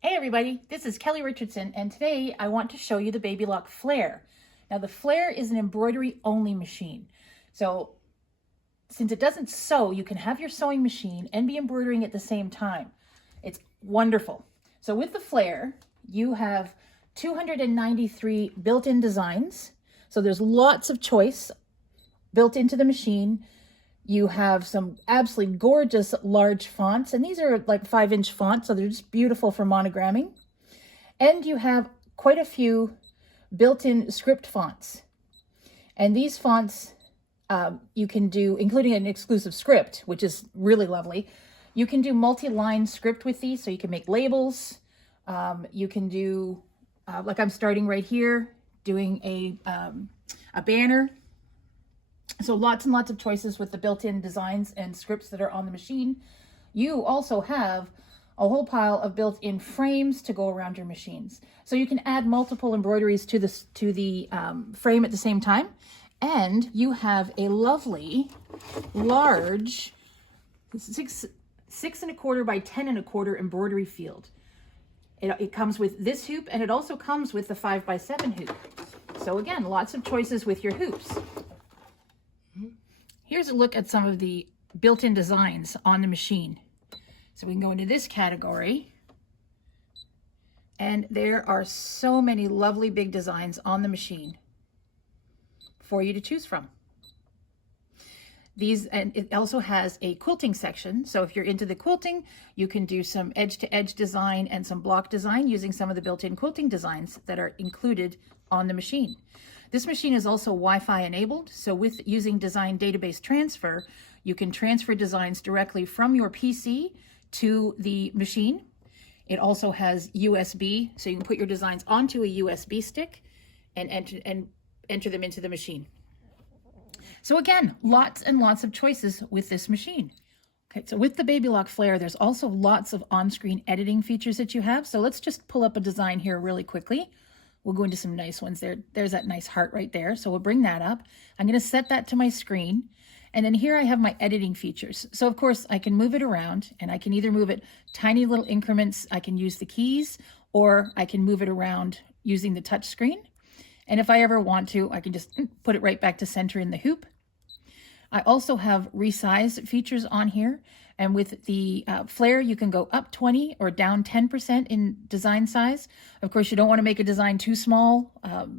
Hey everybody, this is Kelley Richardson, and today I want to show you the Baby Lock Flare. Now the Flare is an embroidery only machine. So since it doesn't sew, you can have your sewing machine and be embroidering at the same time. It's wonderful. So with the Flare, you have 293 built-in designs. So there's lots of choice built into the machine. You have some absolutely gorgeous large fonts, and these are like 5-inch fonts, so they're just beautiful for monogramming. And you have quite a few built-in script fonts. And these fonts you can do, including an exclusive script, which is really lovely. You can do multi-line script with these, so you can make labels. You can do, like I'm starting right here, doing a banner. So lots and lots of choices with the built-in designs and scripts that are on the machine. You also have a whole pile of built-in frames to go around your machines. So you can add multiple embroideries to the frame at the same time. And you have a lovely, large 6¼ by 10¼ embroidery field. It comes with this hoop, and it also comes with the 5x7 hoop. So again, lots of choices with your hoops. Here's a look at some of the built-in designs on the machine. So we can go into this category, and there are so many lovely big designs on the machine for you to choose from. And it also has a quilting section. So if you're into the quilting, you can do some edge-to-edge design and some block design using some of the built-in quilting designs that are included on the machine. This machine is also Wi-Fi enabled, so with using Design Database Transfer, you can transfer designs directly from your PC to the machine. It also has USB, so you can put your designs onto a USB stick and enter them into the machine. So again, lots and lots of choices with this machine. Okay, so with the Baby Lock Flare, there's also lots of on-screen editing features that you have. So let's just pull up a design here really quickly. We'll go into some nice ones there. There's that nice heart right there. So we'll bring that up. I'm going to set that to my screen. And then here I have my editing features. So of course I can move it around, and I can either move it tiny little increments. I can use the keys, or I can move it around using the touch screen. And if I ever want to, I can just put it right back to center in the hoop. I also have resize features on here. And with the Flare, you can go up 20 or down 10% in design size. Of course, you don't want to make a design too small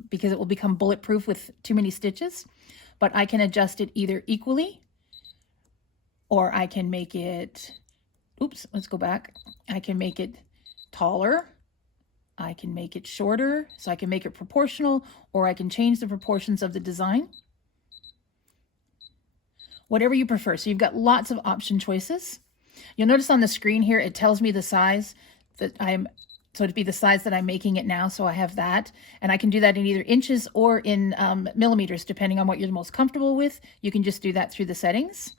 because it will become bulletproof with too many stitches. But I can adjust it either equally, or I can make it, oops, let's go back. I can make it taller. I can make it shorter, so I can make it proportional, or I can change the proportions of the design. Whatever you prefer. So you've got lots of option choices. You'll notice on the screen here, it tells me the size that so it'd be the size that I'm making it now. So I have that, and I can do that in either inches or in millimeters, depending on what you're most comfortable with. You can just do that through the settings.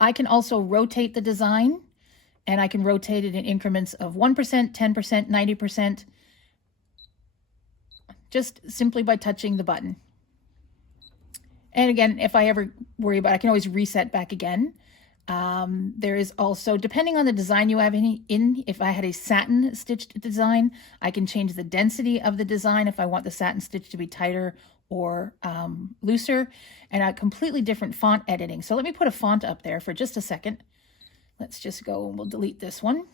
I can also rotate the design, and I can rotate it in increments of 1%, 10%, 90%, just simply by touching the button. And again, if I ever worry about it, I can always reset back again. There is also, depending on the design you have if I had a satin stitched design, I can change the density of the design if I want the satin stitch to be tighter or looser, and a completely different font editing. So let me put a font up there for just a second. Let's just go, and we'll delete this one.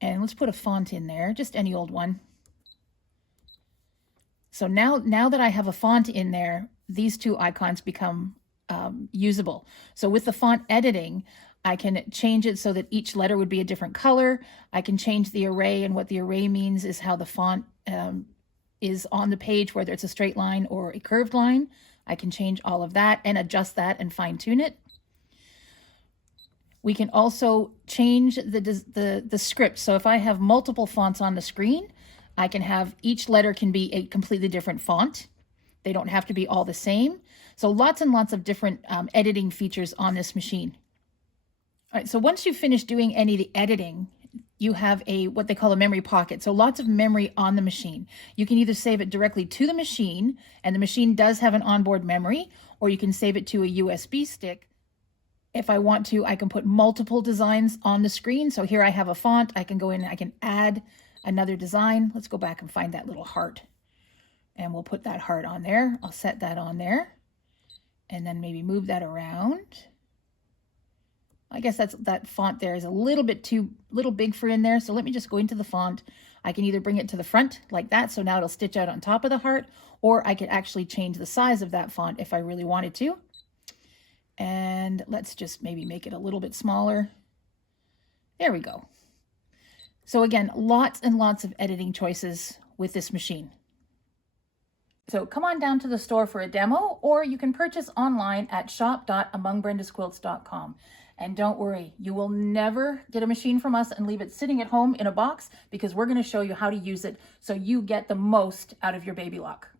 And let's put a font in there, just any old one. So now that I have a font in there, these two icons become usable. So with the font editing, I can change it so that each letter would be a different color. I can change the array, and what the array means is how the font is on the page, whether it's a straight line or a curved line. I can change all of that and adjust that and fine tune it. We can also change the script. So if I have multiple fonts on the screen, I can have each letter can be a completely different font. They don't have to be all the same. So lots and lots of different editing features on this machine. All right, so once you finish doing any of the editing, you have what they call a memory pocket. So lots of memory on the machine. You can either save it directly to the machine, and the machine does have an onboard memory, or you can save it to a USB stick If I want to, I can put multiple designs on the screen. So here I have a font. I can go in and I can add another design. Let's go back and find that little heart. And we'll put that heart on there. I'll set that on there. And then maybe move that around. I guess that font there is a little big for in there. So let me just go into the font. I can either bring it to the front like that, so now it'll stitch out on top of the heart, or I could actually change the size of that font if I really wanted to. And let's just maybe make it a little bit smaller. There we go. So again, lots and lots of editing choices with this machine. So come on down to the store for a demo, or you can purchase online at shop.amongbrendasquilts.com. And don't worry, you will never get a machine from us and leave it sitting at home in a box, because we're going to show you how to use it so you get the most out of your baby lock.